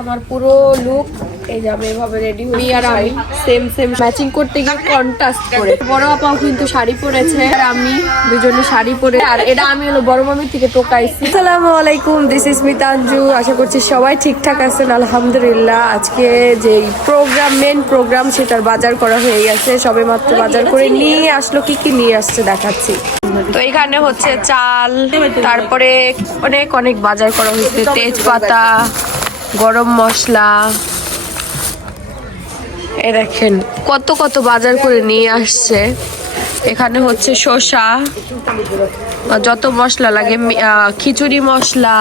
আমার পুরো লুক এই যে আমি এভাবে রেডি হই আর আমি সেম সেম ম্যাচিং করতে গিয়ে কন্ট্রাস্ট করে বড় আপাও কিন্তু শাড়ি পরেছে আর আমি দুজনে শাড়ি পরে। আর এটা আমি হলো বড় মামির থেকে টোকাইছি। আসসালামু আলাইকুম দিস ইজ মিতাঞ্জু। আশা করছি সবাই ঠিকঠাক আছেন আলহামদুলিল্লাহ। আজকে যে প্রোগ্রাম মেন প্রোগ্রাম সেটার বাজার করা হয়ে গেছে। সবে মাত্র বাজার করে নিয়ে আসলো কি কি নিয়ে আসছে দেখাচ্ছি। তো এখানে হচ্ছে চাল তারপরে অনেক অনেক বাজার করা হয়েছে। তেজপাতা গরম মশলা এ দেখেন, কত কত বাজার করে নিয়ে আসছে। এখানে হচ্ছে শসা যত মশলা লাগে খিচুড়ি মশলা,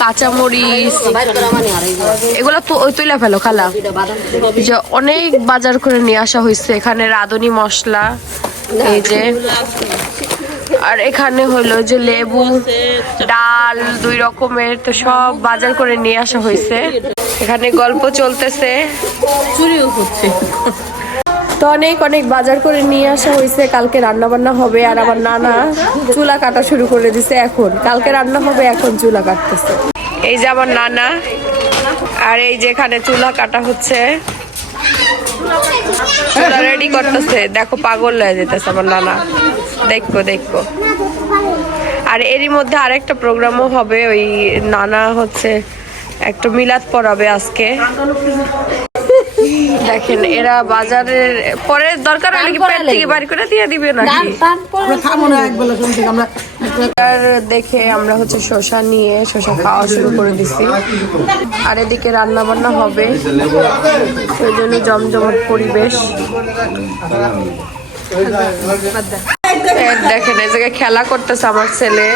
কাঁচামরিচ, এগুলো তুলে ফেলো খালা। যে অনেক বাজার করে নিয়ে আসা হয়েছে, এখানে রাঁধুনি মশলা, এই যে। আর এখানে হলো যে লেবু, ডাল, দুই রকমের, তো সব বাজার করে নিয়ে আসা হয়েছে। এখানে গল্প চলতেছে। চুরিও হচ্ছে। তো অনেক অনেক বাজার করে নিয়ে আসা হয়েছে। কালকে রান্না বান্না হবে আর আমার নানা চুলা কাটা শুরু করে দিছে এখন। কালকে রান্না হবে এখন চুলা কাটতেছে। এই যে আমার নানা আর এই যে এখানে চুলা কাটা হচ্ছে। চুলা রেডি করতেছে। দেখো পাগল হয়ে যেতেছে আমার নানা। দেখব দেখব আর এরই মধ্যে আরেকটা প্রোগ্রামও হবে। ওই নানা হচ্ছে একটু মিলাদ পড়াবে আজকে। দেখেন এরা বাজারের পরে দরকার হলে কি পেট থেকে বাড়ি করে দিয়ে দিবে নাকি? খাব না এক বেলা শুনছি আমরা আর দেখে আমরা হচ্ছে শশা নিয়ে শশা খাওয়া শুরু করে দিছি। আর এদিকে রান্না বান্না হবে। ওই জন্য জমজমাট পরিবেশ। দেখেন এই জায়গায় খেলা করতেছে আমার ছেলে।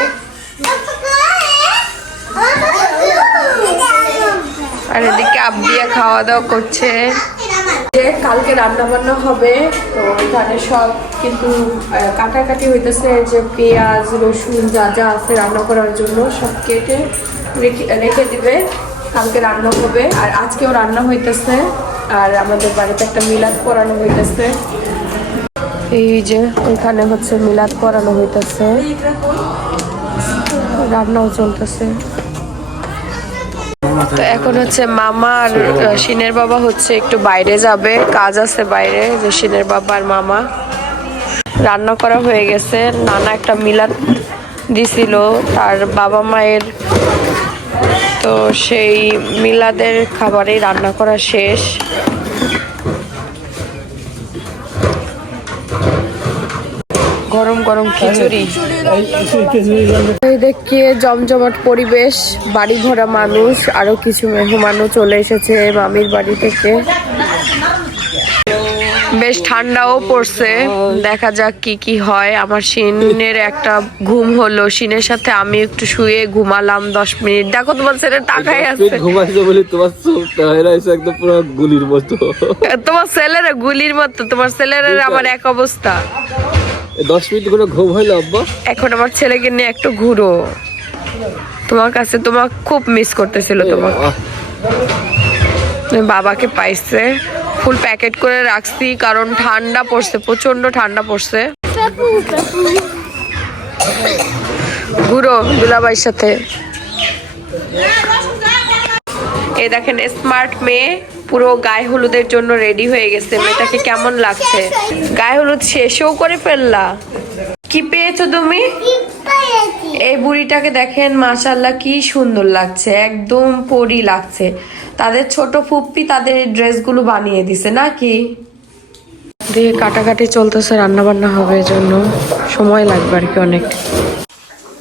আর এদিকে আবদিয়া খাওয়া দাওয়া করছে। যে কালকে রান্না বান্না হবে, তো এখানে সব কিন্তু কাটাকাটি হইতেছে যে পেঁয়াজ, রসুন যা যা আছে রান্না করার জন্য সব কেটে রেখে- দিবে। কালকে রান্না হবে, আর আজকেও রান্না হইতেছে, আর আমাদের বাড়িতে একটা মিলাদ পড়ানো হইতেছে। এই যে ওইখানে হচ্ছে মিলাদ পড়ানো হইতেছে। রান্নাও চলতেছে। তো এখন হচ্ছে মামা আর সিনের বাবা হচ্ছে একটু বাইরে যাবে কাজ আছে বাইরে যে সিনের বাবা আর মামা। রান্না করা হয়ে গেছে নানা একটা মিলাদ দিছিল তার বাবা মায়ের। তো সেই মিলাদের খাবারেই রান্না করা শেষ গরম গরম খিচুড়ি এই দেখে জমজমাট পরিবেশ বাড়ি ঘোরা মানুষ আরও কিছু মেহমানও চলে এসেছে মামির বাড়ি থেকে। বেশ ঠান্ডাও পড়ছে দেখা যাক কি কি হয়। আমার শিনের একটা ঘুম হলো শিনের সাথে আমি একটু শুয়ে ঘুমালাম দশ মিনিট। দেখো তোমার ছেলে তাকাই আছে। ঘুমাইছে বলে তোমার চোখটা হয়ে একদম পুরো গুলির মতো। তোমার ছেলের গুলির মতো তোমার ছেলের আমার এক অবস্থা। দশ মিনিট করে ঘুম হইল আব্বা। এখন আমার ছেলেকে নিয়ে একটু ঘুরো। তোমার কাছে তোমার খুব মিস করতেছিল তোমার বাবাকে পাইছে। ফুল প্যাকেট করে রাখছি কারণ ঠান্ডা পড়ছে প্রচণ্ড ঠান্ডা পড়ছে। ঘুরো দুলাবাইর সাথে। এই দেখেন স্মার্ট মেয়ে। পুরো গায়ে হলুদের জন্য রেডি হয়ে গেছে। মেয়েটাকে কেমন লাগছে? গায়ে হলুদ শেষও করে ফেললা। কি পেয়েছ তুমি? এই বুড়িটাকে দেখেন মাশাল্লাহ কি সুন্দর লাগছে। একদম পরি লাগছে। তাদের ছোট ফুপ্পি তাদের এই ড্রেসগুলো বানিয়ে দিছে নাকি? দিয়ে কাটাকাটি চলতেছে রান্না বান্না হবে এজন্য সময় লাগবে আর কি অনেক।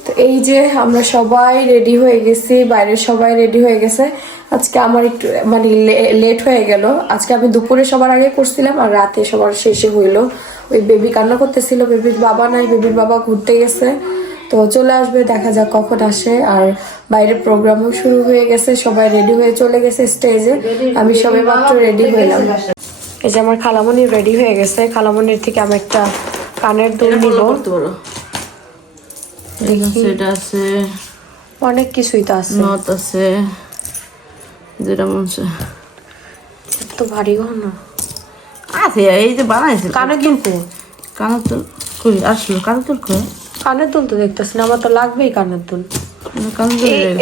তো এই যে আমরা সবাই রেডি হয়ে গেছি বাইরে সবাই রেডি হয়ে গেছে। আজকে আমার একটু মানে লেট হয়ে গেল। আজকে আমি দুপুরে সবার আগে করছিলাম আর রাতে সবার শেষে হইল। ওই বেবি কান্না করতেছিল বেবির বাবা নাই বেবির বাবা ঘুরতে গেছে। তো চলে আসবে দেখা যাক কখন আসে। আর বাইরে প্রোগ্রামও শুরু হয়ে গেছে সবাই রেডি হয়ে চলে গেছে স্টেজে আমি সবে মাত্র রেডি হইলাম। এই যে আমার খালামণি রেডি হয়ে গেছে। খালামণির থেকে আমি একটা কানের দুল নিব। অনেক কিছুই তো আছে। নথ আছে। যেটা মনে তো ভারী ঘন আছে এই যে বানাইছে। কানে কানের কই আসলো? কানের তুল কই? কানের দুল তো দেখতেছি না আমার তো লাগবেই কানের দুল তুল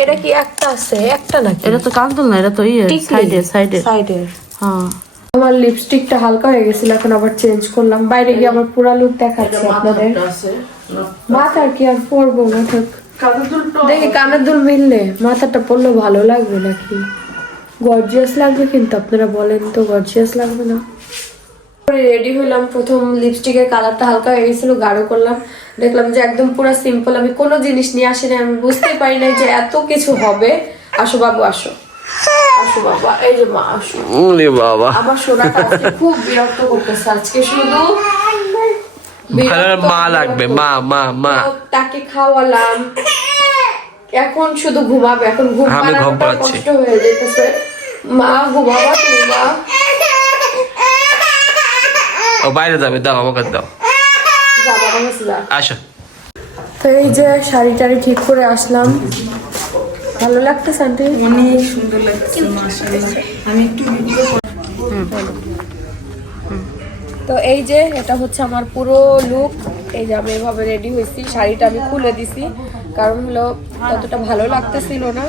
এটা কি একটা আছে? একটা নাকি? এটা তো কানের তুল না এটা তো ইয়ে সাইডে সাইডে। সাইডের হ্যাঁ। আমার লিপস্টিকটা হালকা হয়ে গেছিল এখন আবার চেঞ্জ করলাম। বাইরে গিয়ে আমার পুরা লুক দেখাচ্ছি আপনাদের। মাথার কি আর পরবো মাথা দেখি কানের দুল মিললে মাথাটা পরলে ভালো লাগবে নাকি? গর্জিয়াস লাগবে কিন্তু আপনারা বলেন তো গর্জিয়াস লাগবে না। রেডি হলাম প্রথম লিপস্টিকের কালারটা হালকা হয়ে গেছিল গাঢ় করলাম। দেখলাম যে একদম পুরো সিম্পল আমি কোনো জিনিস নিয়ে আসিনি আমি বুঝতেই পারি নাই যে এত কিছু হবে। আসো বাবু আসো। আসো বাবা এই যে মা আসো। উনি বাবা। আমার সোনাটা খুব বিরক্ত করতেছে আজকে শুধু ভালো মা লাগবে মা মা মা। তাকে খাওয়ালাম। এখন শুধু ঘুমাবে এখন ঘুম পাড়ানোটা কষ্ট হয়ে যেতেছে। মা ঘুমাবা তুমি মা। ও বাইরে যাবে দাও আমাকে দাও। আসো। তো এই যে শাড়ি টাড়ি ঠিক করে আসলাম। ভালো লাগতেছে আন্টি? অনেক সুন্দর লাগছে আমি একটু তো এই যে এটা হচ্ছে আমার পুরো লুক এই যে আমি এভাবে রেডি হয়েছি শাড়িটা আমি খুলে দিছি। কারণ হলো ততটা ভালো লাগতেছিল না।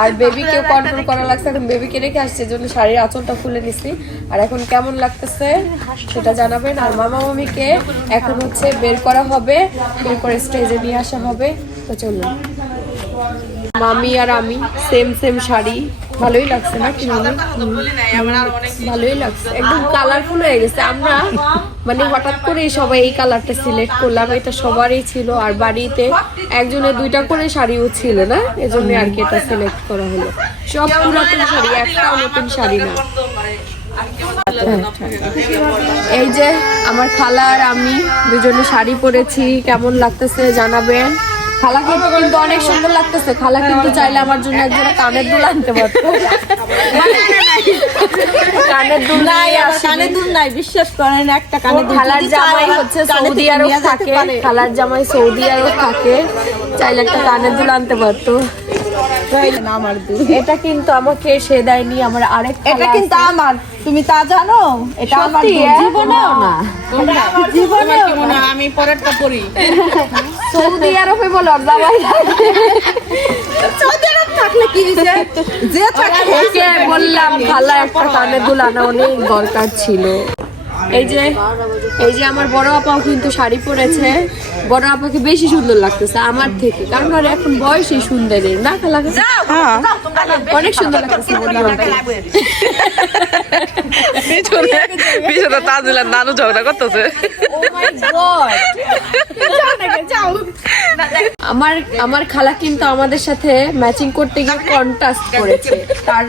আর বেবিকেও কন্ট্রোল করা লাগছে এখন বেবিকে রেখে আসছে জন্য শাড়ির আঁচলটা খুলে নিছি। আর এখন কেমন লাগতেছে সেটা জানাবেন। আর মামা মামিকে এখন হচ্ছে বের করা হবে বের করে স্টেজে নিয়ে আসা হবে। তো চলুন। মামি আর আমি সেম সেম শাড়ি। ভালোই লাগছে না কি ভালোই লাগছে। একদম কালারফুল হয়ে গেছে। আমরা মানে হঠাৎ করে সবাই এই কালারটা সিলেক্ট করলাম। এটা সবারই ছিল আর বাড়িতে একজনের দুইটা করে শাড়িও ছিল না, এজন্য আর কি এটা সিলেক্ট করা হলো। সব পুরাতন শাড়ি একটা নতুন শাড়ি না। এই যে আমার খালা আর আমি দুজনে শাড়ি পরেছি, কেমন লাগতেছে জানাবেন? খালাকে কিন্তু অনেক সুন্দর লাগতেছে। খালা কিন্তু চাইলে আমার জন্য একজন কানের দুল আনতে পারতো। কানের দুল নাই কানের দুল নাই বিশ্বাস করেন একটা কানে দুল খালার জামাই হচ্ছে সৌদি আরব থাকে খালার জামাই সৌদি আরব থাকে চাইলে একটা কানের দুল আনতে পারতো। এটা কিন্তু আমাকে সে দেয়নি আমার আরেক এটা কিন্তু আমার। তুমি তা জানো? এটা আমার। হ্যাঁ? জীবনেও না। জীবনেও আমি পরেরটা পরি সৌদি আরবে বলো সৌদি আরব থাকলে কি হয়েছে? যে থাকে বললাম খালা একটা কানের দুল আনা অনেক দরকার ছিল। এই যে এই যে আমার বড় আপাও কিন্তু শাড়ি পরেছে। বড় আপাকে বেশি সুন্দর লাগতেছে আমার থেকে। কারণ আর এখন বয়সই সুন্দরের না খালা? অনেক সুন্দর লাগতেছে বড় আপাকে। পিছনে পিছনে তাজুলার নানু ঝগড়া করতেছে। আমার আমার খালা কিন্তু আমাদের সাথে ম্যাচিং করতে গিয়ে কন্ট্রাস্ট করেছে। তার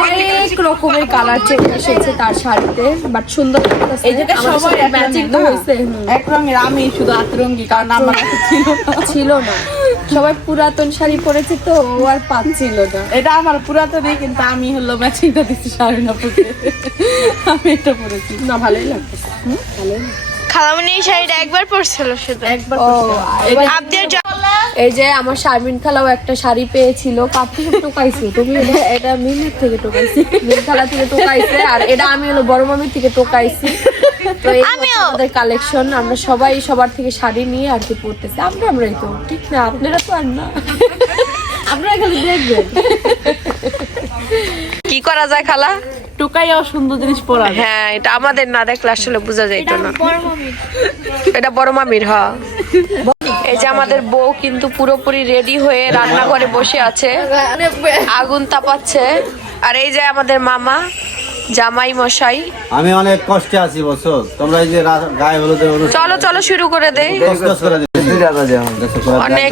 অনেক রকমের কালার চলে এসেছে তার শাড়িতে বাট সুন্দর এই সবাই ম্যাচিং তো হয়েছে। এক রঙের আমি শুধু আতরঙ্গি কারণ আমার ছিল না। ছিল না। সবাই পুরাতন শাড়ি পরেছে তো ও আর পাচ্ছিল না। এটা আমার পুরাতনই কিন্তু আমি হলো ম্যাচিংটা দিচ্ছি শাড়ি না পরে। আমি এটা পরেছি। না ভালোই লাগতেছে। ভালোই খালামণি এই শাড়িটা একবার পরছিল শুধু একবার এই যে আমার শারমিন খালাও একটা শাড়ি পেয়েছিল কাপ থেকে টোকাইছো। তুমি এটা- মিমের থেকে টোকাইছি। মিম খালা থেকে টোকাইছে আর এটা আমি হলো বড় মামির থেকে টোকাইছি। তো এই আমাদের কালেকশন আমরা সবাই সবার থেকে শাড়ি নিয়ে আর কি পড়তেছি আমরা আমরাই তো ঠিক না? আপনারা তো আর না। আপনারা খালি দেখবেন। কি করা যায় খালা? টুকাইও সুন্দর জিনিস পরা। হ্যাঁ এটা আমাদের না দেখলে আসলে বোঝা যাইতো না। এটা বড় মামির হ্যাঁ। এই যে আমাদের বউ কিন্তু পুরোপুরি রেডি হয়ে রান্নাঘরে বসে আছে। আগুন তাপাচ্ছে। আর এই যে আমাদের মামা জামাই মশাই। আমি অনেক কষ্টে আছি বছর তোমরা এই যে গায়ে হলুদের চলো চলো শুরু করে দেই দুইটা অনেক।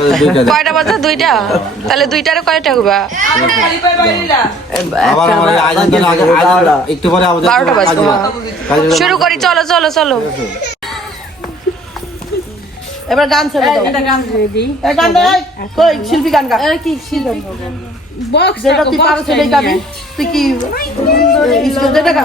কয়টা বাজে? তাহলে দুইটারে কয়টা হবা আমাদের বারোটা শুরু করি চলো চলো চলো। এবার গান ছেড়ে দাও। এটা গান রেডি গান দাও কই শিল্পী গান গা। কি শিল্পী? বক্স যেটা তুই পারো সেটাই গাবি। তুই কি যেটা গা।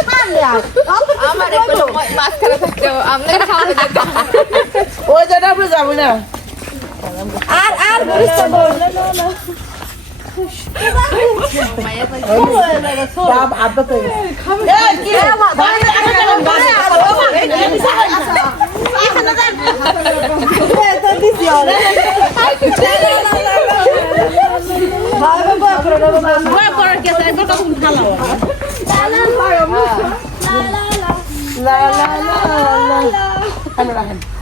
ওই আমরা যাব না। আর আর বাপ আদত হয়ে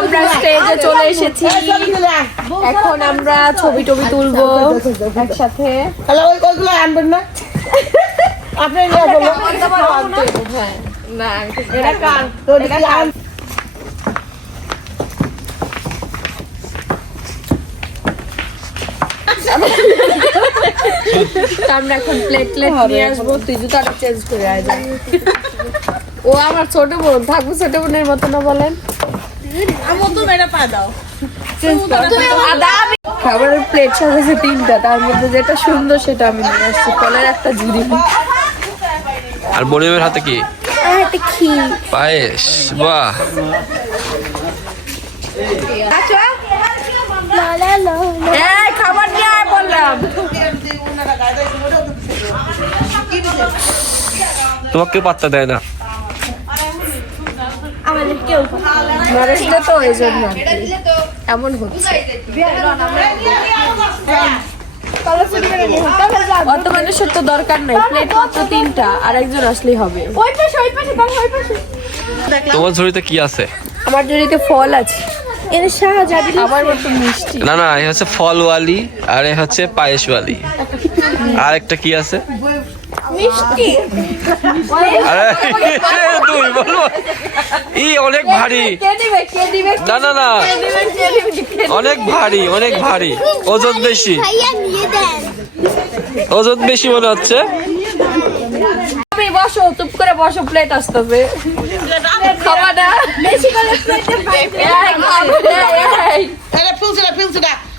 আমরা স্টেজে চলে এসেছি। এখন আমরা ছবি টবি তুলবো একসাথে। আনবেন না? আপনি এটা কান তো আমরা এখন প্লেট প্লেট নিয়ে আসব। তুই জুতাটা চেঞ্জ করে আয়। ও আমার ছোট বোন থাকব ছোট বোনের মতো না বলেন। খাবারের প্লেট সাজাছে তিনটা তার মধ্যে যেটা সুন্দর সেটা আমি নিয়ে আসছি। কলের একটা ঝুড়ি। আর মনিমের হাতে কি? পায়েস বাহ। খাবার নিয়ে আয় বললাম। তোমাকে পাত্তা দেয় না। নরেশটা তো এই জন্য এমন হচ্ছে। অত মানুষের তো দরকার নাই প্লেট মাত্র তিনটা আর একজন আসলেই হবে। তোমার ঝুড়িতে কি আছে? আমার জড়িতে ফল আছে। না না এ হচ্ছে ফলওয়ালি আর এ হচ্ছে পায়েসওয়ালি। আর একটা কি আছে? আরে তুই বলব ই অনেক ভারী। কে দিবে কে দিবে? না না না। অনেক ভারী অনেক ভারী। ওজন বেশি। ভাইয়া নিয়ে দেন ওজন বেশি মনে হচ্ছে। তুমি বসো চুপ করে বসো প্লেট আসতেছে। খাবা না।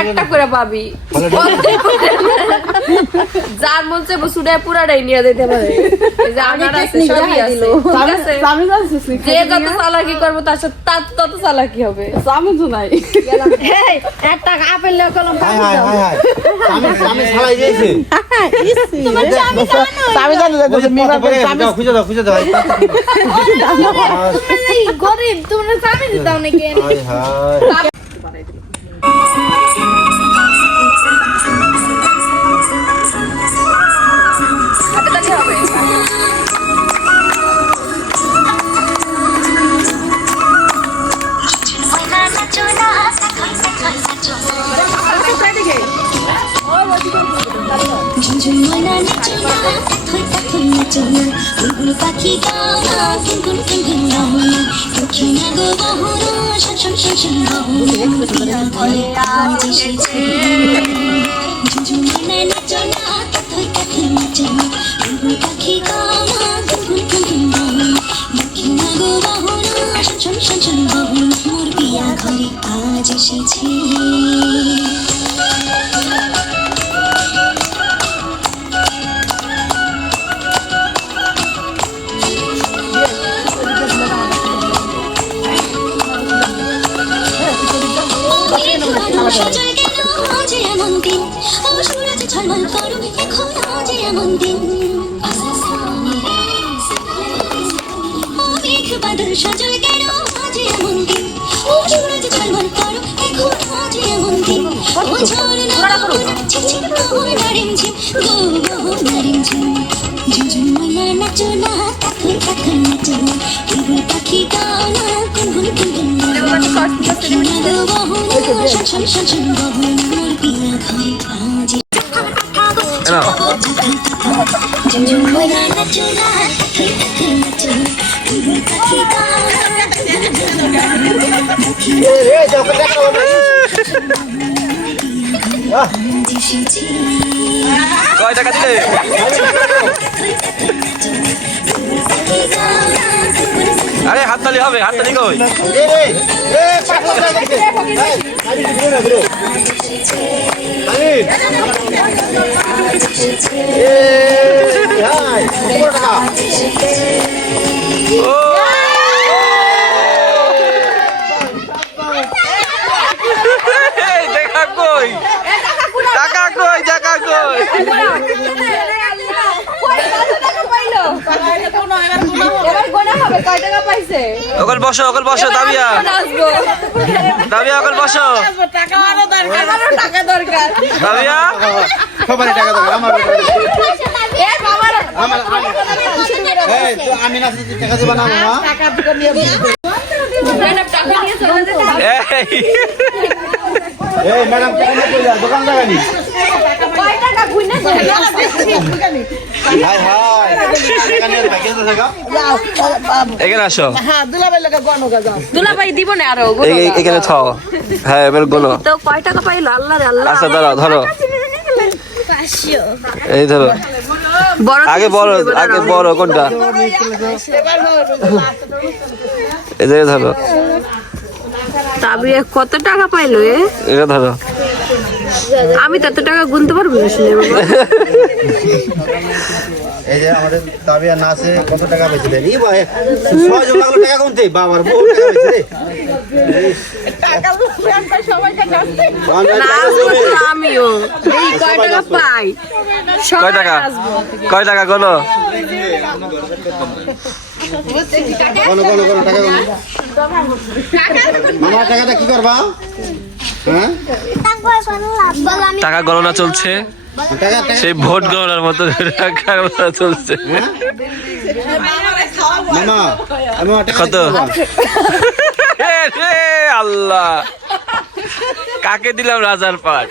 একটা করে পাবি। যার মন চাইব পুরাটাই নিয়ে দিতে পারে। যে আনার আছে সবই আছে। ঠিক আছে? যে যত চালাকি করব তার সাথে তার তত চালাকি হবে। আমি। গরিব তোমরা জানি দাও নাকি ঝুমঝুমনা নাচনা থই থই নাচনা বুলবুল পাখি গাওনা গুনগুন গুনগুন গাওনা দক্ষিণা গো বাহুনা শন শন শন শন গাওনা দিয়া ঘরে আজ এসেছে ঝুমঝুমনা নাচনা থই থই নাচনা বুলবুল পাখি গাওনা বাদল সাজায় কেন? আজ এমন দিন। ও সুরজ ঝলমল করো এখন আজ এমন দিন। ও ঝর্ণা ঝিমঝিম পবন ঝিম গো গো নাচো না তখন তখন নাচো। না বুলবুল পাখি গাও না না পাখি না গো বহু না শন শন শন শন বহু না মোর পিয়া ঘরে আজি। ঝুমঝুম করে নাচো না তখন কয় টাকা দিলে আরে হাততালি হবে হাততালি কই ও এই, দেখা কই টাকা কই টাকা কই ওকল বসো ওকল বসো দাবিয়া। দাবিয়া ওকল বসো। টাকা দরকার টাকা দরকার দাবিয়া। সবারই টাকা দেবে আমার আমি না টাকা দেবো না টাকা নিয়ে এই এই ম্যাডাম টাকা নিয়ে দোকান লাগানি এখানে আসো। হ্যাঁ দুলাবের লোকে গণকা যাও দুলাভাই দিব না আরও এই- এই- এখানে থাও। হ্যাঁ এবার গোলো। তো কয় টাকা পাইলো আল্লাহ আল্লাহ। আচ্ছা ধরো ধরো। এই ধরো। আগে বড় আগে বড় কোনটা? এই ধরো। কত টাকা পাইলো এ? এটা ধরো। আমি তত টাকা গুনতে পারব না শুনে বাবা। এই যে আমাদের তাবিয়া নাচে কত টাকা পেয়েছিলেন ই ভাই সহযোগ লাগল টাকা গুনতে? বাবার বহু টাকা পেয়েছে রে না আসব তো আমিও। এই কয় টাকা পাই? কয় টাকা? কয় টাকা গোলো? কোন কোন কোন টাকা টাকাটা কি করবা? টাকা গণনা চলছে। সেই ভোট গণনার মতো টাকা গণনা চলছে। টাকা কত? আল্লাহ। কাকে দিলাম রাজার পাট?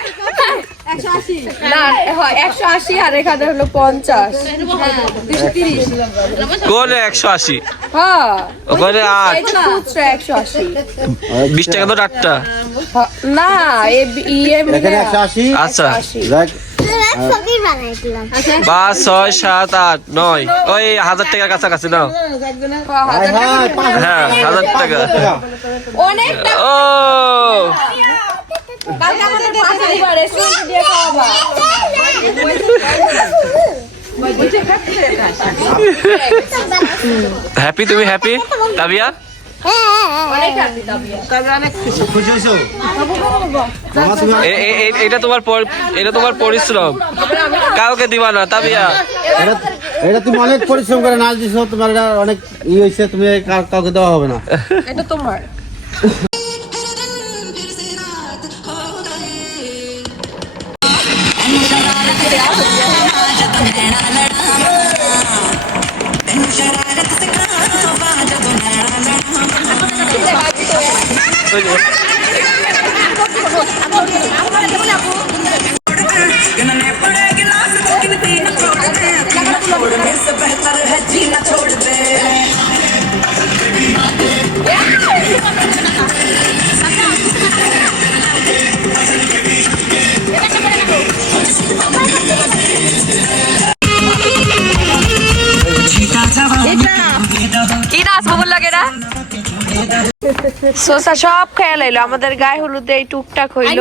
বিশ টাকা তো হ্যাঁ, না এ ইয়ে আশি। আচ্ছা। পাঁচ ছয় সাত আট নয়। ওই হাজার টাকার কাছাকাছি নাও। হাই পাঁচ হ্যাঁ হাজার টাকা। টাকা ও! কালকে আমাদের পাশে দিবা, রেস্টুরেন্টে দিয়ে খাওয়াবা। হ্যাপি তুমি হ্যাপি তাবিয়া? এটা তোমার এটা তোমার পরিশ্রম। কাউকে দিবা না তাবিয়া। এটা এটা তুমি অনেক পরিশ্রম করে নাচ দিছো তোমার এটা অনেক ই হয়েছে তুমি কাউকে দেওয়া হবে না। এটা তোমার। সোসা সব খেয়াল এলো আমাদের গায়ে হলুদে এই টুকটাক হইল।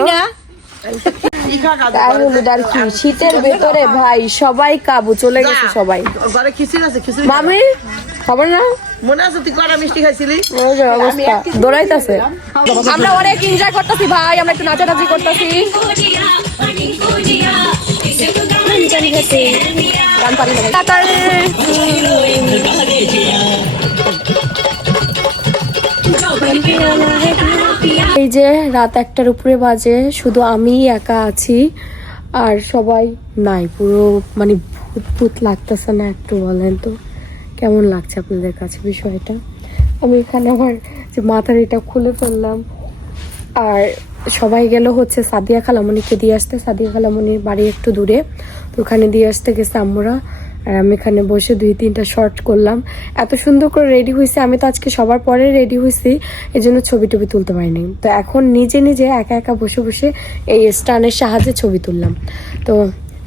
গায়ে হলুদ আর কি? শীতের ভেতরে ভাই সবাই কাবু চলে গেছে সবাই। মামি খবর না? মনে আছে তুই কড়া মিষ্টি খাইছিলি? অবস্থা। দৌড়াইতেছে। আমরা অনেক এনজয় করতেছি ভাই আমরা একটু নাচানাচি করতেছি। গান পারি। এই যে রাত একটার উপরে বাজে, শুধু আমি একা আছি, আর সবাই নাই, পুরো মানে ভূত ভূত লাগতেছে না একটু বলেন তো। কেমন লাগছে আপনাদের কাছে বিষয়টা? আমি এখানে আমার যে মাথার এটা খুলে ফেললাম, আর সবাই গেল হচ্ছে সাদিয়া খালামণিকে দিয়ে আসতে। সাদিয়া খালামণির বাড়ি একটু দূরে, তো ওখানে দিয়ে আসতে গেছে আম্মুরা। আর আমি এখানে বসে দুই তিনটা শর্ট করলাম। এত সুন্দর করে রেডি হয়েছে আমি তো আজকে সবার পরে রেডি হয়েছি এই জন্য ছবি টবি তুলতে পারিনি। তো এখন নিজে নিজে একা একা বসে বসে এই স্টানের সাহায্যে ছবি তুললাম। তো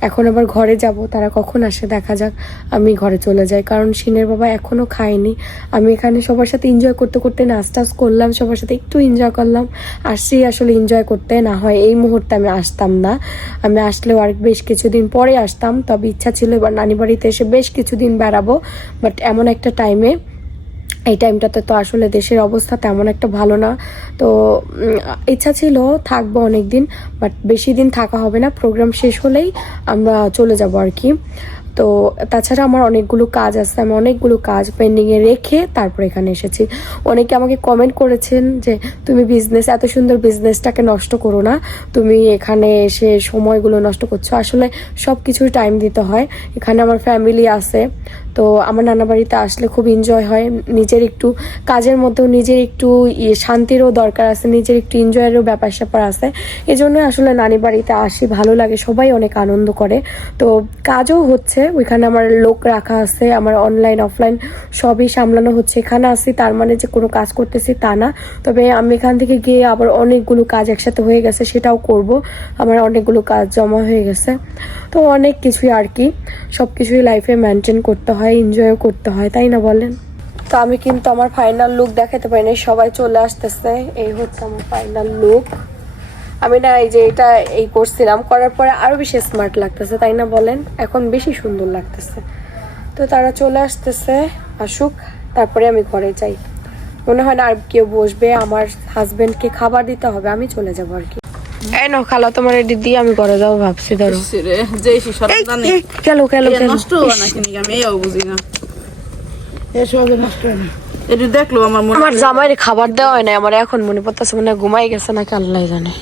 এখন আবার ঘরে যাব, তারা কখন আসে দেখা যাক। আমি ঘরে চলে যাই, কারণ সিনের বাবা এখনও খায়নি। আমি এখানে সবার সাথে এনজয় করতে করতে নাচ টাচ করলাম, সবার সাথে একটু এনজয় করলাম। আসছি আসলে এনজয় করতে, না হয় এই মুহূর্তে আমি আসতাম না। আমি আসলেও আর বেশ কিছুদিন পরে আসতাম, তবে ইচ্ছা ছিল এবার নানি বাড়িতে এসে বেশ কিছুদিন বেড়াবো। বাট এমন একটা টাইমে এই টাইমটাতে তো আসলে দেশের অবস্থা তেমন একটা ভালো না। তো ইচ্ছা ছিল থাকব অনেক দিন বাট বেশি দিন থাকা হবে না। প্রোগ্রাম শেষ হলেই আমরা চলে যাব আর কি। তো তাছাড়া আমার অনেকগুলো কাজ আছে, আমি অনেকগুলো কাজ পেন্ডিংয়ে রেখে তারপর এখানে এসেছি। অনেকে আমাকে কমেন্ট করেছেন যে, তুমি বিজনেস এত সুন্দর বিজনেসটাকে নষ্ট করো না। তুমি এখানে এসে সময়গুলো নষ্ট করছ। আসলে সব কিছুর টাইম দিতে হয়। এখানে আমার ফ্যামিলি আছে, তো আমার নানা বাড়িতে আসলে খুব এনজয় হয়। নিজের একটু কাজের মধ্যেও নিজের একটু ইয়ে শান্তিরও দরকার আছে, নিজের একটু এনজয়েরও ব্যাপার স্যাপার আছে। এই জন্য আসলে নানি বাড়িতে আসি, ভালো লাগে, সবাই অনেক আনন্দ করে। তো কাজও হচ্ছে ওইখানে আমার লোক রাখা আছে, আমার অনলাইন অফলাইন সবই সামলানো হচ্ছে। এখানে আসি তার মানে যে কোনো কাজ করতেছি তা না। তবে আমি এখান থেকে গিয়ে আবার অনেকগুলো কাজ একসাথে হয়ে গেছে, সেটাও করব। আমার অনেকগুলো কাজ জমা হয়ে গেছে। তো অনেক কিছুই আর কি সব কিছুই লাইফে মেনটেন করতে হয় এনজয়ও করতে হয়, তাই না বলেন? তো আমি কিন্তু আমার ফাইনাল লুক দেখাতে পারি না সবাই চলে আসতেছে। এই হচ্ছে আমার ফাইনাল লুক আমি না এই যে এটা এই করছিলাম করার পরে আরও বেশি স্মার্ট লাগতেছে তাই না বলেন? এখন বেশি সুন্দর লাগতেছে। তো তারা চলে আসতেছে আসুক তারপরে আমি ঘরে যাই। মনে হয় না আর কেউ বসবে আমার হাজবেন্ডকে খাবার দিতে হবে আমি চলে যাব আর কি। এই নাও খালা তোমার এটি দিয়ে আমি ঘরে যাব ভাবছি ধরো। গেল গেল নষ্ট নাকি আমি এও বুঝি না। এটি দেখল আমার মনে আমার জামাইরে খাবার দেওয়া হয় না আমার এখন মনে পড়তেছে মনে হয় ঘুমাই গেছে নাকি আল্লাহ জানে।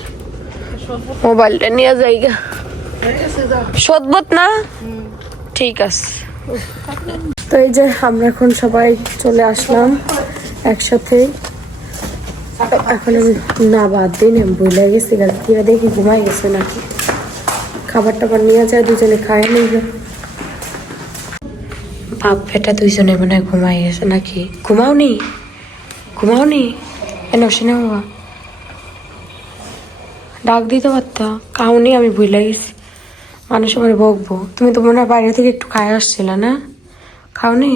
মোবাইলটা নিয়ে যাই গা। সদবত না? ঠিক আছে। তো এই যে আমরা এখন সবাই চলে আসলাম একসাথে। এখন আমি না বাদ দিন আমি বইলে গেছি গা। কিরা দেখি ঘুমাই গেছে নাকি? খাবার টাবার নিয়ে যায় দুজনে খায় নিয়ে যায় বাপ বেটা দুইজনে মনে হয় ঘুমাই গেছে নাকি? ঘুমাওনি? ঘুমাওনি? এ নসিনে বাবা ডাক দিতে পারতা কাউনি আমি ভুলে গেছি। মানুষ আমার বকবো। তুমি তো মনে হয় বাইরে থেকে একটু খাই আসছিলে না? খাওনি?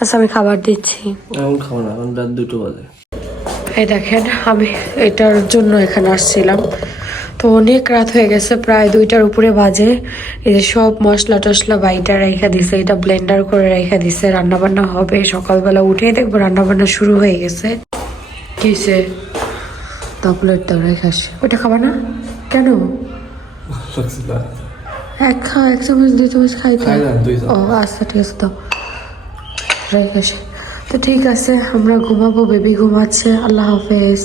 আচ্ছা আমি খাবার দিচ্ছি। এখন খাব না এখন রাত দুটো বাজে। এই দেখেন আমি এটার জন্য এখানে আসছিলাম। তো অনেক রাত হয়ে গেছে প্রায় দুইটার উপরে বাজে। এই যে সব মশলা টশলা বাইটা রেখে দিছে এটা ব্লেন্ডার করে রেখে দিছে। রান্না বান্না হবে সকালবেলা উঠেই দেখব রান্নাবান্না শুরু হয়ে গেছে। কিসে তা প্লেট দাও রেখে আসি ওটা খাবা না? কেন? এক খা এক চামচ দুই চামচ খাই। ও আচ্ছা ঠিক আছে তো রেখে তো ঠিক আছে আমরা ঘুমাবো বেবি ঘুমাচ্ছে আল্লাহ হাফেজ।